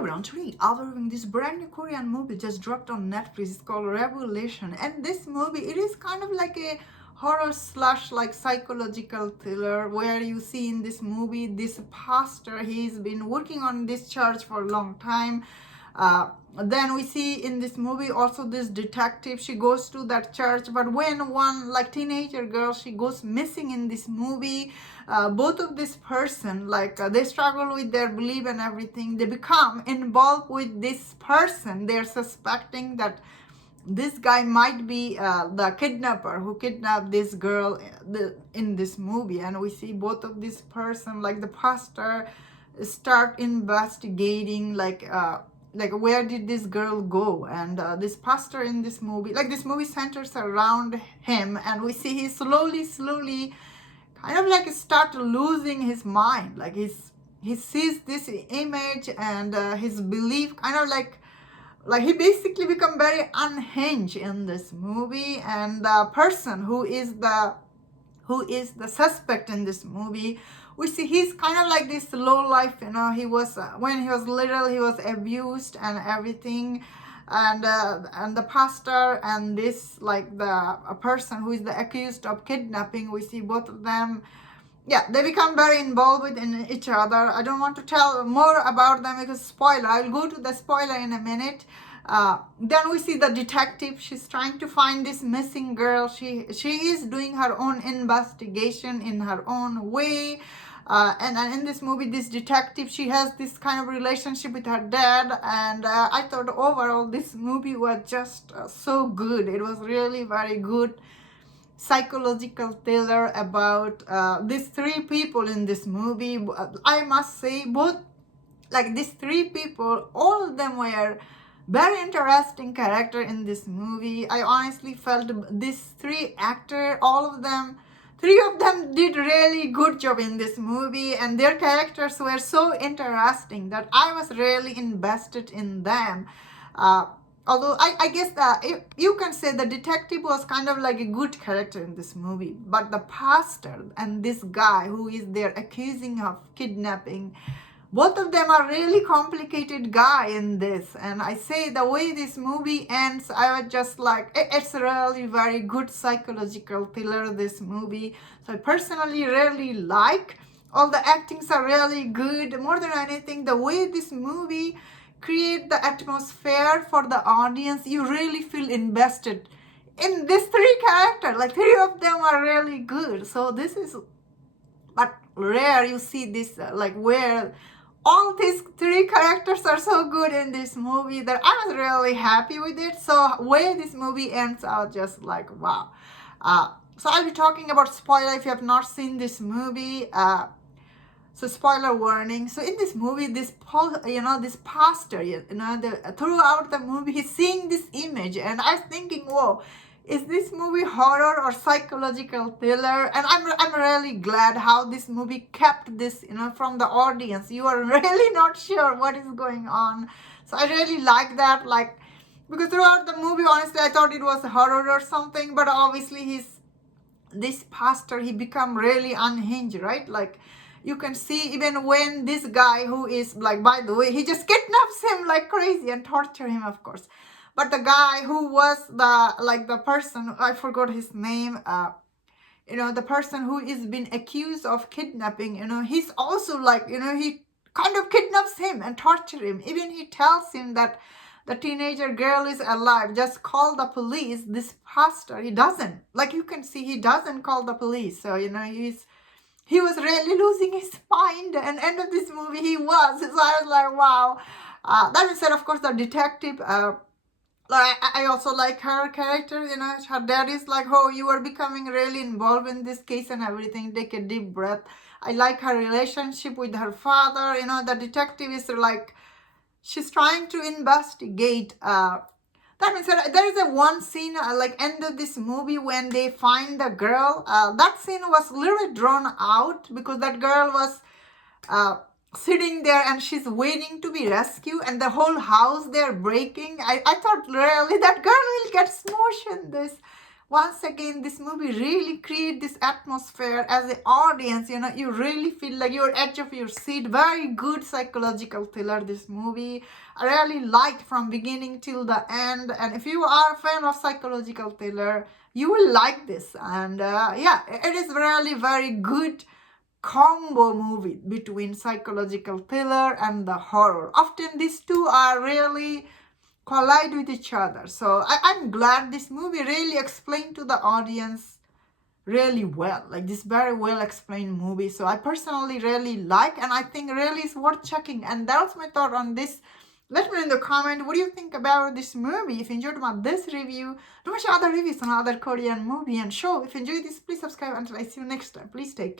everyone, today I'll be reviewing this brand new Korean movie just dropped on Netflix. It's called Revelation, and this movie, it is kind of like a horror slash like psychological thriller, where you see in this movie this pastor, he's been working on this church for a long time. Then we see in this movie also this detective, she goes to that church, but when one like teenager girl, she goes missing in this movie. Both of this person, they struggle with their belief and everything, they become involved with this person. They're suspecting that this guy might be the kidnapper who kidnapped this girl in this movie. And we see both of this person, like the pastor, start investigating like where did this girl go. And this pastor in this movie, like this movie centers around him, and we see he slowly kind of like start losing his mind. Like he sees this image, and his belief kind of like he basically become very unhinged in this movie. And the person who is the suspect in this movie, we see he's kind of like this low life, he was when he was little, he was abused and everything. And the pastor and this like the a person who is the accused of kidnapping, we see both of them, yeah, they become very involved in each other. I don't want to tell more about them because spoiler. I'll go to the spoiler in a minute. Then we see the detective. She's trying to find this missing girl. She is doing her own investigation in her own way. And in this movie, this detective, she has this kind of relationship with her dad. And I thought overall this movie was just so good. It was really very good psychological thriller about these three people in this movie. I must say, both like these three people, all of them were very interesting character in this movie. I honestly felt these three actors, three of them did really good job in this movie, and their characters were so interesting that I was really invested in them. Although I guess that you can say the detective was kind of like a good character in this movie, but the pastor and this guy who is there accusing of kidnapping, both of them are really complicated guy in this. And I say the way this movie ends, I was just like, it's really very good psychological thriller, this movie. So I personally really like, all the actings are really good. More than anything, the way this movie create the atmosphere for the audience, you really feel invested in these three characters. Like three of them are really good. So this is, but rare you see this like where all these three characters are so good in this movie that I was really happy with it. So where this movie ends out, just like wow. So I'll be talking about spoiler if you have not seen this movie. So spoiler warning. So in this movie, this pastor, throughout the movie, he's seeing this image, and I was thinking, whoa, is this movie horror or psychological thriller? And I'm really glad how this movie kept this, from the audience. You are really not sure what is going on. So I really like that, because throughout the movie, honestly, I thought it was horror or something, but obviously this pastor, he become really unhinged, right? Like you can see even when this guy who is like, by the way, he just kidnaps him like crazy and torture him, of course. But the guy who was the person, I forgot his name, the person who is been accused of kidnapping, he's also he kind of kidnaps him and torture him. Even he tells him that the teenager girl is alive, just call the police. This pastor, he doesn't, like you can see, he doesn't call the police. So, he was really losing his mind, and end of this movie he was. So I was like, wow. That being said, of course, the detective, I also like her character. Her dad is like, oh, you are becoming really involved in this case and everything. Take a deep breath. I like her relationship with her father. The detective is like, she's trying to investigate. That means there is a one scene like end of this movie when they find the girl. That scene was a little drawn out because that girl was sitting there and she's waiting to be rescued, and the whole house they're breaking. I thought really that girl will get smushed in this. once again, this movie really create this atmosphere as an audience. You really feel like you're edge of your seat. Very good psychological thriller, this movie. I really liked from beginning till the end. And if you are a fan of psychological thriller, you will like this. And yeah, it is really very good combo movie between psychological thriller and the horror. Often these two are really collide with each other. So I'm glad this movie really explained to the audience really well. Like this very well explained movie. So I personally really like, and I think really is worth checking. And that's my thought on this. Let me know in the comment, what do you think about this movie? If you enjoyed this review, do watch other reviews on other Korean movie and show. If you enjoyed this, please subscribe until I see you next time. Please take care.